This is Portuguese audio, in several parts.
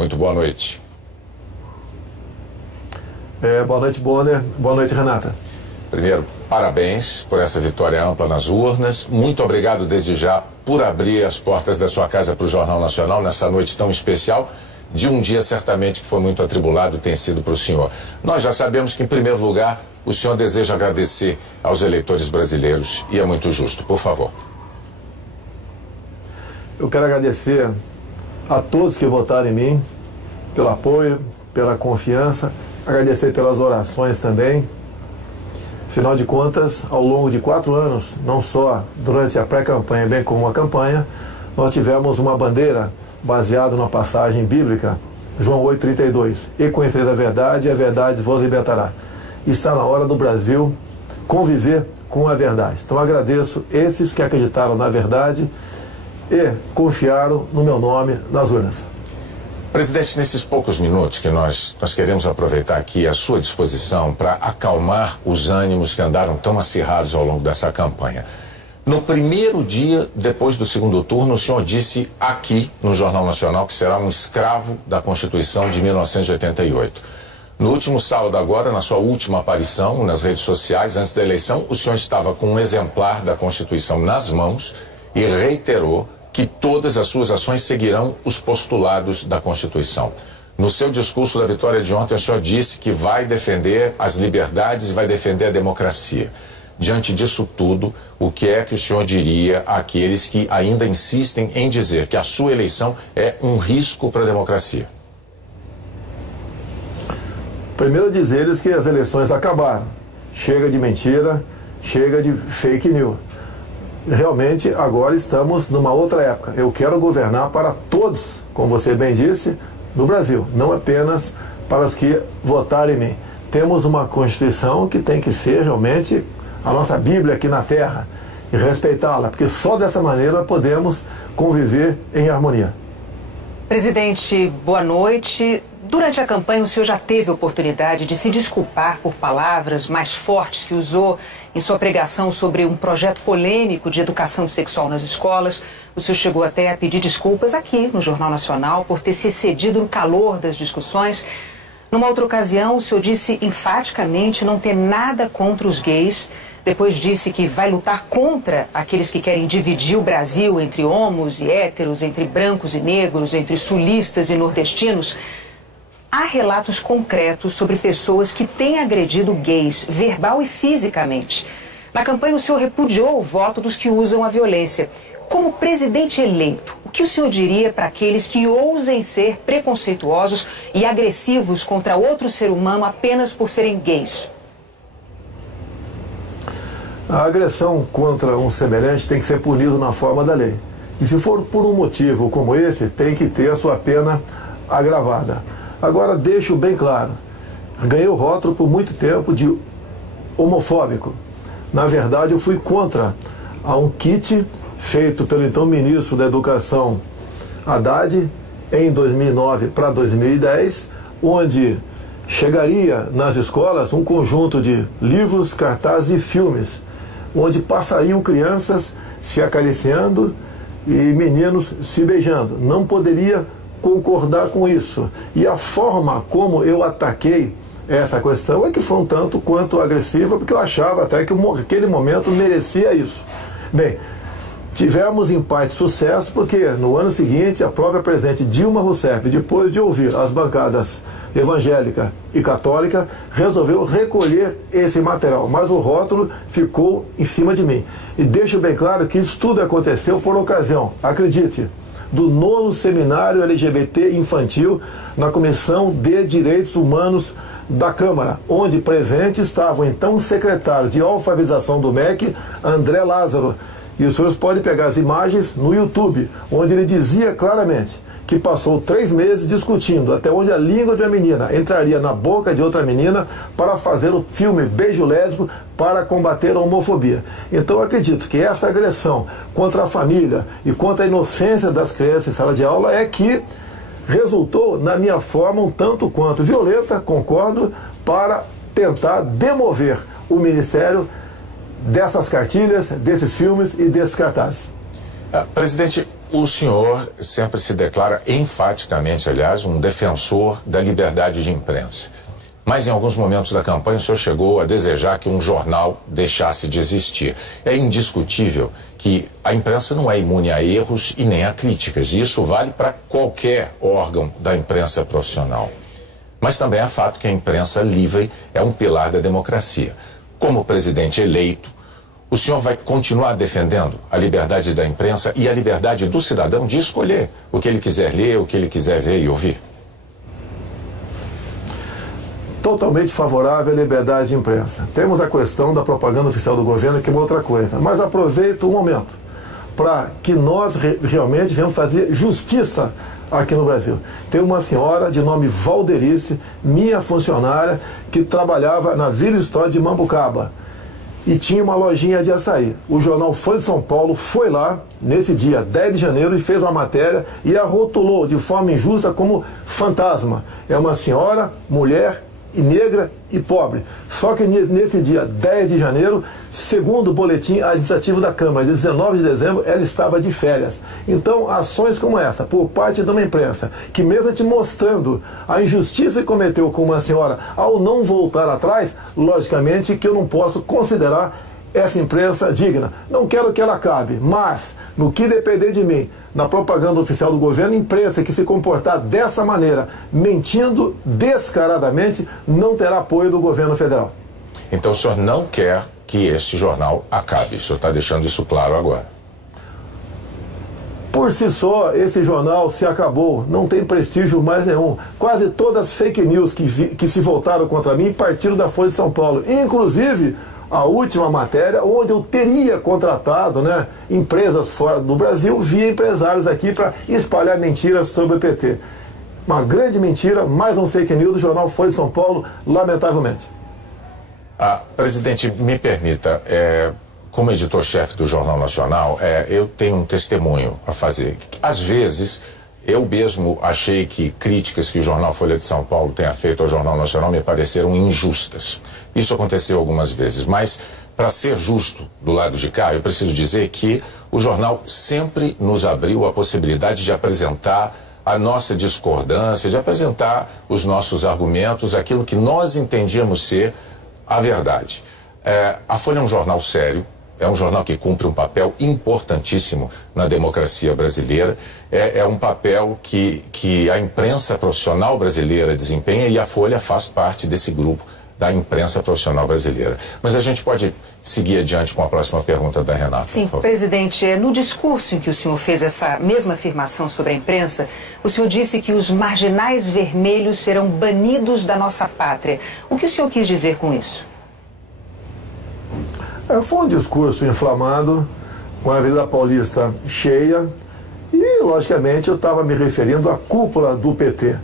Muito boa noite. Boa noite, Bonner. Boa noite, Renata. Primeiro, parabéns por essa vitória ampla nas urnas. Muito obrigado desde já por abrir as portas da sua casa para o Jornal Nacional nessa noite tão especial, de um dia certamente que foi muito atribulado e tem sido para o senhor. Nós já sabemos que, em primeiro lugar, o senhor deseja agradecer aos eleitores brasileiros e é muito justo. Por favor. Eu quero agradecer a todos que votaram em mim, pelo apoio, pela confiança, agradecer pelas orações também. Afinal de contas, ao longo de 4 anos, não só durante a pré-campanha, bem como a campanha, nós tivemos uma bandeira baseada numa passagem bíblica, João 8,32. E conhecereis a verdade vos libertará. Está na hora do Brasil conviver com a verdade. Então agradeço esses que acreditaram na verdade e confiaram no meu nome nas urnas. Presidente, nesses poucos minutos que nós queremos aproveitar aqui a sua disposição para acalmar os ânimos que andaram tão acirrados ao longo dessa campanha. No primeiro dia, depois do segundo turno, o senhor disse aqui no Jornal Nacional que será um escravo da Constituição de 1988. No último sábado agora, na sua última aparição nas redes sociais, antes da eleição, o senhor estava com um exemplar da Constituição nas mãos e reiterou que todas as suas ações seguirão os postulados da Constituição. No seu discurso da vitória de ontem, o senhor disse que vai defender as liberdades e vai defender a democracia. Diante disso tudo, o que é que o senhor diria àqueles que ainda insistem em dizer que a sua eleição é um risco para a democracia? Primeiro dizer-lhes que as eleições acabaram. Chega de mentira, chega de fake news. Realmente agora estamos numa outra época. Eu quero governar para todos, como você bem disse, no Brasil, não apenas para os que votaram em mim. Temos uma Constituição que tem que ser realmente a nossa Bíblia aqui na Terra e respeitá-la, porque só dessa maneira podemos conviver em harmonia. Presidente, boa noite. Durante a campanha, o senhor já teve a oportunidade de se desculpar por palavras mais fortes que usou em sua pregação sobre um projeto polêmico de educação sexual nas escolas. O senhor chegou até a pedir desculpas aqui no Jornal Nacional por ter se excedido no calor das discussões. Numa outra ocasião, o senhor disse enfaticamente não ter nada contra os gays. Depois disse que vai lutar contra aqueles que querem dividir o Brasil entre homos e héteros, entre brancos e negros, entre sulistas e nordestinos. Há relatos concretos sobre pessoas que têm agredido gays, verbal e fisicamente. Na campanha, o senhor repudiou o voto dos que usam a violência. Como presidente eleito, o que o senhor diria para aqueles que ousem ser preconceituosos e agressivos contra outro ser humano apenas por serem gays? A agressão contra um semelhante tem que ser punido na forma da lei. E se for por um motivo como esse, tem que ter a sua pena agravada. Agora, deixo bem claro, ganhei o rótulo por muito tempo de homofóbico. Na verdade, eu fui contra a um kit feito pelo então ministro da Educação, Haddad, em 2009 para 2010, onde chegaria nas escolas um conjunto de livros, cartazes e filmes, onde passariam crianças se acariciando e meninos se beijando. Não poderia concordar com isso. E a forma como eu ataquei essa questão é que foi um tanto quanto agressiva, porque eu achava até que aquele momento merecia isso. Bem, tivemos em parte sucesso, porque no ano seguinte a própria presidente Dilma Rousseff, depois de ouvir as bancadas evangélica e católica, resolveu recolher esse material, mas o rótulo ficou em cima de mim. E deixo bem claro que isso tudo aconteceu por ocasião, acredite, do 9º Seminário LGBT Infantil na Comissão de Direitos Humanos da Câmara, onde presente estava o então secretário de alfabetização do MEC, André Lázaro. E os senhores podem pegar as imagens no YouTube, onde ele dizia claramente que passou 3 meses discutindo até onde a língua de uma menina entraria na boca de outra menina para fazer o filme Beijo Lésbico para combater a homofobia. Então eu acredito que essa agressão contra a família e contra a inocência das crianças em sala de aula é que resultou, na minha forma, um tanto quanto violenta, concordo, para tentar demover o Ministério dessas cartilhas, desses filmes e desses cartazes. Presidente, O senhor sempre se declara enfaticamente, aliás, um defensor da liberdade de imprensa. Mas em alguns momentos da campanha o senhor chegou a desejar que um jornal deixasse de existir. É indiscutível que a imprensa não é imune a erros e nem a críticas. E isso vale para qualquer órgão da imprensa profissional. Mas também é fato que a imprensa livre é um pilar da democracia. Como presidente eleito, o senhor vai continuar defendendo a liberdade da imprensa e a liberdade do cidadão de escolher o que ele quiser ler, o que ele quiser ver e ouvir? Totalmente favorável à liberdade de imprensa. Temos a questão da propaganda oficial do governo, que é uma outra coisa. Mas aproveito o momento para que nós realmente venhamos fazer justiça aqui no Brasil. Tem uma senhora de nome Valderice, minha funcionária, que trabalhava na Vila História de Mambucaba e tinha uma lojinha de açaí. O jornal Folha de São Paulo foi lá nesse dia 10 de janeiro e fez uma matéria e a rotulou de forma injusta como fantasma. É uma senhora, mulher e negra e pobre. Só que nesse dia 10 de janeiro, segundo o boletim administrativo da Câmara, de 19 de dezembro, ela estava de férias. Então, ações como essa, por parte de uma imprensa, que mesmo te mostrando a injustiça que cometeu com uma senhora ao não voltar atrás, logicamente que eu não posso considerar essa imprensa digna. Não quero que ela acabe, mas, no que depender de mim, na propaganda oficial do governo, imprensa que se comportar dessa maneira, mentindo descaradamente, não terá apoio do governo federal. Então o senhor não quer que esse jornal acabe. O senhor está deixando isso claro agora. Por si só, esse jornal se acabou, não tem prestígio mais nenhum. Quase todas as fake news que se voltaram contra mim partiram da Folha de São Paulo. Inclusive, a última matéria, onde eu teria contratado, né, empresas fora do Brasil via empresários aqui para espalhar mentiras sobre o PT. Uma grande mentira, mais um fake news do jornal Folha de São Paulo, lamentavelmente. Presidente, me permita, como editor-chefe do Jornal Nacional, eu tenho um testemunho a fazer. Às vezes, eu mesmo achei que críticas que o jornal Folha de São Paulo tenha feito ao Jornal Nacional me pareceram injustas. Isso aconteceu algumas vezes, mas para ser justo do lado de cá, eu preciso dizer que o jornal sempre nos abriu a possibilidade de apresentar a nossa discordância, de apresentar os nossos argumentos, aquilo que nós entendíamos ser a verdade. A Folha é um jornal sério, é um jornal que cumpre um papel importantíssimo na democracia brasileira, é um papel que a imprensa profissional brasileira desempenha e a Folha faz parte desse grupo da imprensa profissional brasileira. Mas a gente pode seguir adiante com a próxima pergunta da Renata. Sim, presidente, no discurso em que o senhor fez essa mesma afirmação sobre a imprensa, o senhor disse que os marginais vermelhos serão banidos da nossa pátria. O que o senhor quis dizer com isso? Foi um discurso inflamado, com a Avenida Paulista cheia, e, logicamente, eu estava me referindo à cúpula do PT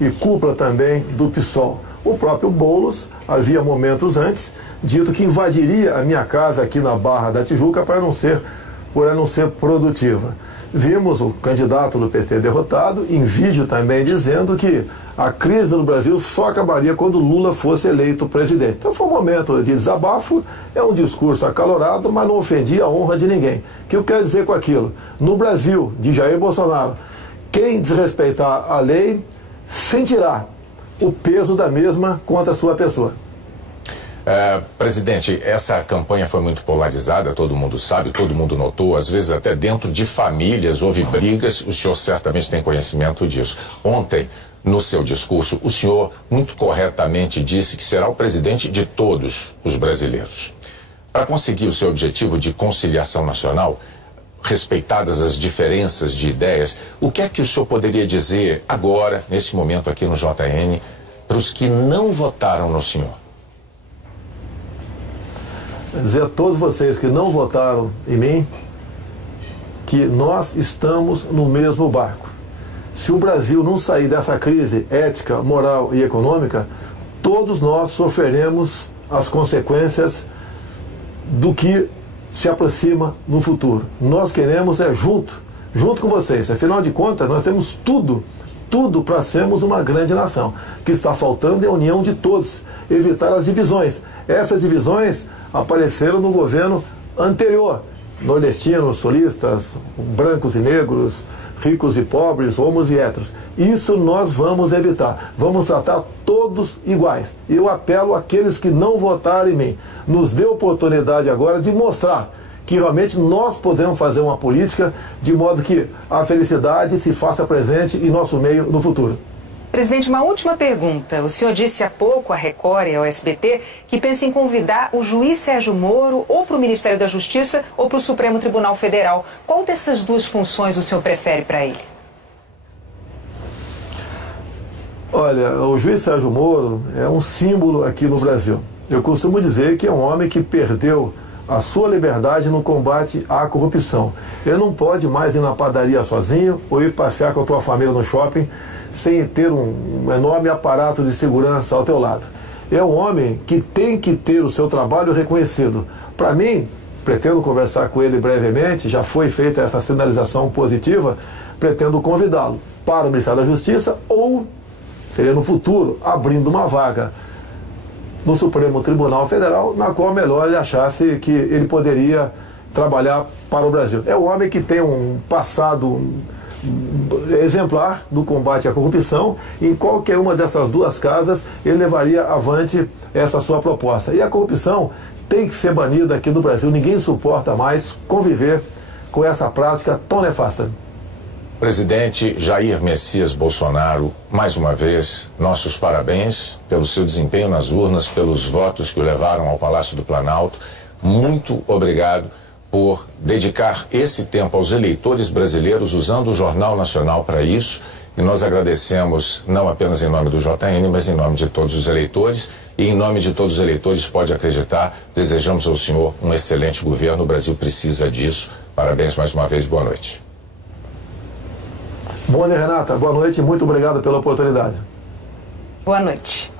e cúpula também do PSOL. O próprio Boulos, havia momentos antes, dito que invadiria a minha casa aqui na Barra da Tijuca por ela não ser produtiva. Vimos o candidato do PT derrotado, em vídeo também dizendo que a crise no Brasil só acabaria quando Lula fosse eleito presidente. Então foi um momento de desabafo, é um discurso acalorado, mas não ofendia a honra de ninguém. O que eu quero dizer com aquilo? No Brasil, de Jair Bolsonaro, quem desrespeitar a lei sentirá o peso da mesma contra a sua pessoa. Presidente, essa campanha foi muito polarizada, todo mundo sabe, todo mundo notou, às vezes até dentro de famílias houve brigas, o senhor certamente tem conhecimento disso. Ontem, no seu discurso, o senhor muito corretamente disse que será o presidente de todos os brasileiros. Para conseguir o seu objetivo de conciliação nacional, respeitadas as diferenças de ideias, o que é que o senhor poderia dizer agora, nesse momento aqui no JN, para os que não votaram no senhor? Dizer a todos vocês que não votaram em mim que nós estamos no mesmo barco. Se o Brasil não sair dessa crise ética, moral e econômica, todos nós sofreremos as consequências do que se aproxima no futuro. Nós queremos junto com vocês. Afinal de contas, nós temos tudo para sermos uma grande nação. O que está faltando é a união de todos, evitar as divisões. Essas divisões apareceram no governo anterior nordestinos, sulistas, brancos e negros, ricos e pobres, homos e héteros. Isso nós vamos evitar. Vamos tratar todos iguais. E eu apelo àqueles que não votaram em mim. Nos dê oportunidade agora de mostrar que realmente nós podemos fazer uma política de modo que a felicidade se faça presente em nosso meio no futuro. Presidente, uma última pergunta. O senhor disse há pouco à Record e ao SBT que pensa em convidar o juiz Sérgio Moro ou para o Ministério da Justiça ou para o Supremo Tribunal Federal. Qual dessas duas funções o senhor prefere para ele? Olha, o juiz Sérgio Moro é um símbolo aqui no Brasil. Eu costumo dizer que é um homem que perdeu a sua liberdade no combate à corrupção. Ele não pode mais ir na padaria sozinho ou ir passear com a tua família no shopping sem ter um enorme aparato de segurança ao teu lado. É um homem que tem que ter o seu trabalho reconhecido. Para mim, pretendo conversar com ele brevemente, já foi feita essa sinalização positiva, pretendo convidá-lo para o Ministério da Justiça ou, seria no futuro, abrindo uma vaga no Supremo Tribunal Federal, na qual melhor ele achasse que ele poderia trabalhar para o Brasil. É um homem que tem um passado exemplar do combate à corrupção. Em qualquer uma dessas duas casas, ele levaria avante essa sua proposta. E a corrupção tem que ser banida aqui no Brasil. Ninguém suporta mais conviver com essa prática tão nefasta. Presidente Jair Messias Bolsonaro, mais uma vez, nossos parabéns pelo seu desempenho nas urnas, pelos votos que o levaram ao Palácio do Planalto. Muito obrigado por dedicar esse tempo aos eleitores brasileiros, usando o Jornal Nacional para isso. E nós agradecemos, não apenas em nome do JN, mas em nome de todos os eleitores. E em nome de todos os eleitores, pode acreditar, desejamos ao senhor um excelente governo. O Brasil precisa disso. Parabéns mais uma vez, boa noite. Bom dia, Renata. Boa noite e muito obrigado pela oportunidade. Boa noite.